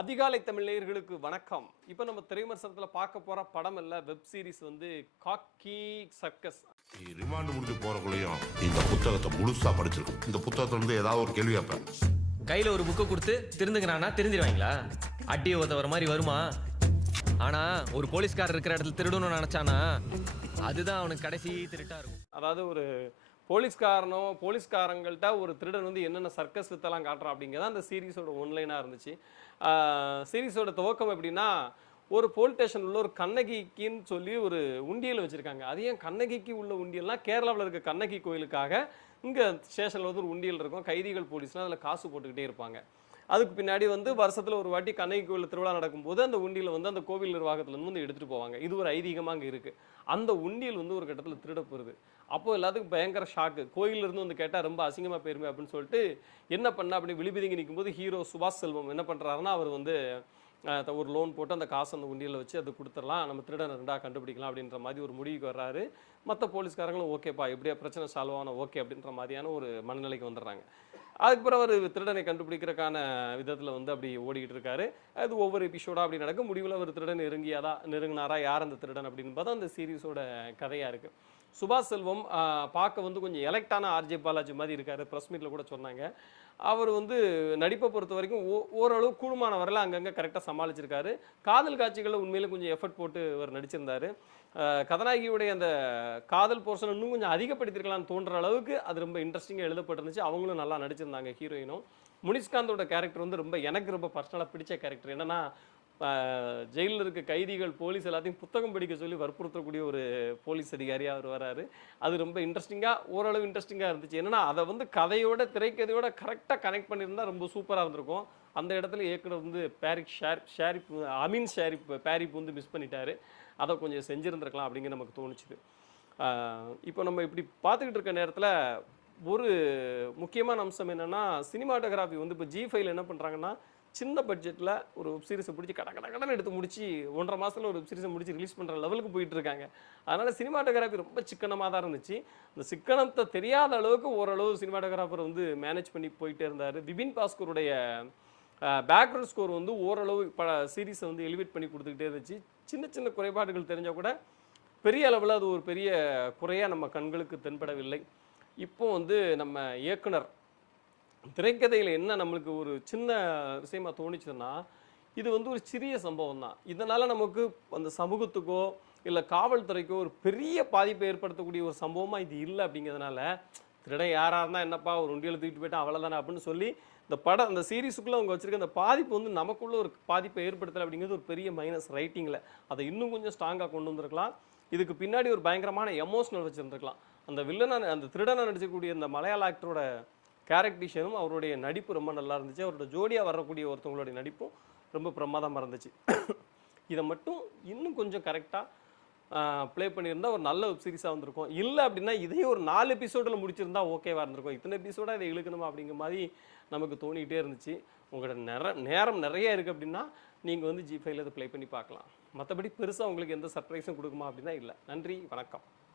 அதிகாலை தமிழ் நேயர்களுக்கு வணக்கம். இப்போ நம்ம திரைவிமர்சனத்துல பார்க்க போற படம் இல்ல, வெப் சீரிஸ் வந்து காக்கி சர்க்கஸ். ரிமாண்ட் முடிஞ்சு போறக்குள்ளேயும் இந்த புத்தகத்தை முழுசா படிச்சிருக்கும். இந்த புத்தகத்துல இருந்து ஏதாவது ஒரு கேள்வி கேட்பேன். கையில ஒரு புக்கை கொடுத்து திருந்துக்கிறானா திருந்திடுவாங்களா? அடி உதவுற மாதிரி வருமா? ஆனா ஒரு போலீஸ்காரர் இருக்கிற இடத்துல திருடணும்னு நினைச்சானா அதுதான் அவனுக்கு கடைசி திருட்டா இருக்கும். அதாவது ஒரு போலீஸ்காரங்கள்ட்ட ஒரு திருடன் வந்து என்னென்ன சர்க்கஸ் வித்தெல்லாம் காட்டுறான் அப்படிங்கிறத அந்த சீரிஸோட ஒன்லைனாக இருந்துச்சு. சீரிஸோட துவக்கம் எப்படின்னா, ஒரு போலீஸ் ஸ்டேஷன் உள்ள ஒரு கண்ணகிக்குன்னு சொல்லி ஒரு உண்டியல் வச்சுருக்காங்க. அது ஏன் கண்ணகிக்கு உள்ள உண்டியல்னா, கேரளாவில் இருக்க கண்ணகி கோயிலுக்காக இங்கே ஸ்டேஷனில் வந்து ஒரு உண்டியல் இருக்கும். கைதிகள் போலீஸ்லாம் அதில் காசு போட்டுக்கிட்டே இருப்பாங்க. அதுக்கு பின்னாடி வந்து வருஷத்தில் ஒரு வாட்டி கண்ணகி கோயில் திருவிழா நடக்கும்போது அந்த உண்டியல் வந்து அந்த கோவில் நிர்வாகத்துலேருந்து வந்து எடுத்துகிட்டு போவாங்க. இது ஒரு ஐதீகமாக அங்கே இருக்குது. அந்த உண்டியல் வந்து ஒரு கட்டத்தில் திருட போகுது. அப்போது எல்லாத்துக்கும் பயங்கர ஷாக்கு. கோயிலிருந்து வந்து கேட்டால் ரொம்ப அசிங்கமாக போயிருமே அப்படின்னு சொல்லிட்டு என்ன பண்ண அப்படி விழிபிதுங்கி நிற்கும்போது ஹீரோ சுபாஷ் செல்வம் என்ன பண்ணுறாருன்னா, அவர் வந்து ஒரு லோன் போட்டு அந்த காசு அந்த உண்டியலில் வச்சு அது கொடுத்துடலாம், நம்ம திருடனை ரெண்டாக கண்டுபிடிக்கலாம் அப்படின்ற மாதிரி ஒரு முடிவுக்கு வர்றாரு. மற்ற போலீஸ்காரங்களும் ஓகேப்பா, எப்படியா பிரச்சனை சால்வ் ஆன ஓகே அப்படின்ற மாதிரியான ஒரு மனநிலைக்கு வந்துடுறாங்க. அதுக்கப்புறம் அவர் திருடனை கண்டுபிடிக்கிறதுக்கான விதத்தில் வந்து அப்படி ஓடிக்கிட்டு இருக்காரு. அது ஒவ்வொரு எபிசோடாக அப்படி நடக்கும். முடிவில் ஒரு திருடன் நெருங்கினாரா, யார் அந்த திருடன் அப்படின்னு பார்த்தா அந்த சீரிஸோட கதையாக இருக்குது. சுபாஷ் செல்வம் பார்க்க வந்து கொஞ்சம் எலெக்டான ஆர்ஜே பாலாஜி மாதிரி இருக்கார். ப்ரெஸ் மீட்டில் கூட சொன்னாங்க. அவர் வந்து நடிப்பை பொறுத்த வரைக்கும் ஓரளவு கூடுமான வரல அங்கங்கே கரெக்டாக சமாளிச்சிருக்காரு. காதல் காட்சிகளில் உண்மையிலே கொஞ்சம் எஃபர்ட் போட்டு அவர் நடிச்சிருந்தார். கதாநாயகியுடைய அந்த காதல் போர்ஷன் இன்னும் கொஞ்சம் அதிகப்படுத்திருக்கலாம்னு தோன்ற அளவுக்கு அது ரொம்ப இன்ட்ரெஸ்டிங்காக எழுதப்பட்டிருந்துச்சு. அவங்களும் நல்லா நடிச்சிருந்தாங்க ஹீரோயினும். முனிஷ்காந்தோட கேரக்டர் வந்து எனக்கு ரொம்ப பர்சனலாக பிடிச்ச கேரக்டர். என்னென்னா, ஜெயிலில் இருக்க கைதிகள் போலீஸ் எல்லாத்தையும் புத்தகம் படிக்க சொல்லி வற்புறுத்தக்கூடிய ஒரு போலீஸ் அதிகாரியாக அவர் வராரு. அது ரொம்ப ஓரளவு இன்ட்ரெஸ்டிங்காக இருந்துச்சு. என்னன்னா, அதை வந்து கதையோட திரைக்கதையோட கரெக்டாக கனெக்ட் பண்ணியிருந்தால் ரொம்ப சூப்பராக இருந்திருக்கும். அந்த இடத்துல இயக்குனர் வந்து அமீன் ஷாரிப் வந்து மிஸ் பண்ணிட்டாரு. அதை கொஞ்சம் செஞ்சுருந்துருக்கலாம் அப்படிங்கிற நமக்கு தோணுச்சுது. இப்போ நம்ம இப்படி பார்த்துக்கிட்டு இருக்க நேரத்தில் ஒரு முக்கியமான அம்சம் என்னென்னா, சினிமாட்டோகிராஃபி வந்து இப்போ ஜி5 என்ன பண்ணுறாங்கன்னா, சின்ன பட்ஜெட்டில் ஒரு வெப் சீரிஸை பிடிச்சி கடன்னு எடுத்து முடிச்சு 1.5 மாதத்தில் ஒரு வெப் சீரிஸை முடிச்சு ரிலீஸ் பண்ணுற லெவலுக்கு போயிட்டு இருக்காங்க. அதனால் சினிமாட்டோகிராஃபி ரொம்ப சிக்கனமாக தான் இருந்துச்சு. இந்த சிக்கனத்தை தெரியாத அளவுக்கு ஓரளவு சினிமாட்டோகிராஃபர் வந்து மேனேஜ் பண்ணி போயிட்டே இருந்தார். விபின் பாஸ்கருடைய பேக்ரவுண்ட் ஸ்கோர் வந்து ஓரளவு சீரிஸை வந்து எலிவேட் பண்ணி கொடுத்துக்கிட்டே இருந்துச்சு. சின்ன சின்ன குறைபாடுகள் தெரிஞ்சால் கூட பெரிய அளவில் அது ஒரு பெரிய குறையாக நம்ம கண்களுக்கு தென்படவில்லை. இப்போ வந்து நம்ம இயக்குனர் திரைக்கதையில் என்ன நம்மளுக்கு ஒரு சின்ன விஷயமா தோணுச்சுன்னா, இது வந்து ஒரு சிறிய சம்பவம் தான். இதனால் நமக்கு அந்த சமூகத்துக்கோ இல்லை காவல்துறைக்கோ ஒரு பெரிய பாதிப்பை ஏற்படுத்தக்கூடிய ஒரு சம்பவமாக இது இல்லை. அப்படிங்கிறதுனால திருடன் யாராக இருந்தால் என்னப்பா, ஒரு உண்டியில் தூக்கிட்டு போயிட்டா அவ்வளோதானே அப்படின்னு சொல்லி அந்த சீரீஸுக்குள்ளே அவங்க வச்சுருக்க அந்த பாதிப்பு வந்து நமக்குள்ள ஒரு பாதிப்பை ஏற்படுத்தலை அப்படிங்கிறது ஒரு பெரிய மைனஸ் ரைட்டிங்கில். அதை இன்னும் கொஞ்சம் ஸ்ட்ராங்காக கொண்டு வந்திருக்கலாம். இதுக்கு பின்னாடி ஒரு பயங்கரமான எமோஷனல் வச்சுருந்துருக்கலாம். அந்த திருடனை நடிச்சக்கூடிய அந்த மலையாள ஆக்டரோட கேரக்டரிஷனும் அவருடைய நடிப்பு ரொம்ப நல்லா இருந்துச்சு. அவரோட ஜோடியாக வரக்கூடிய ஒருத்தவங்களுடைய நடிப்பும் ரொம்ப பிரமாதமாக இருந்துச்சு. இதை மட்டும் இன்னும் கொஞ்சம் கரெக்டாக ப்ளே பண்ணியிருந்தால் ஒரு நல்ல வெப் சீரிஸாக வந்திருக்கும். இல்லை அப்படின்னா இதையே ஒரு 4 எபிசோடில் முடிச்சிருந்தா ஓகேவாக இருந்திருக்கும். இத்தனை எபிசோடாக இதை இழுக்கணுமா அப்படிங்கிற மாதிரி நமக்கு தோணிக்கிட்டே இருந்துச்சு. உங்களோட நேரம் நிறைய இருக்குது அப்படின்னா நீங்கள் வந்து ஜி5 இதை ப்ளே பண்ணி பார்க்கலாம். மற்றபடி பெருசாக உங்களுக்கு எந்த சர்ப்ரைஸும் கொடுக்குமா அப்படின்னா இல்லை. நன்றி, வணக்கம்.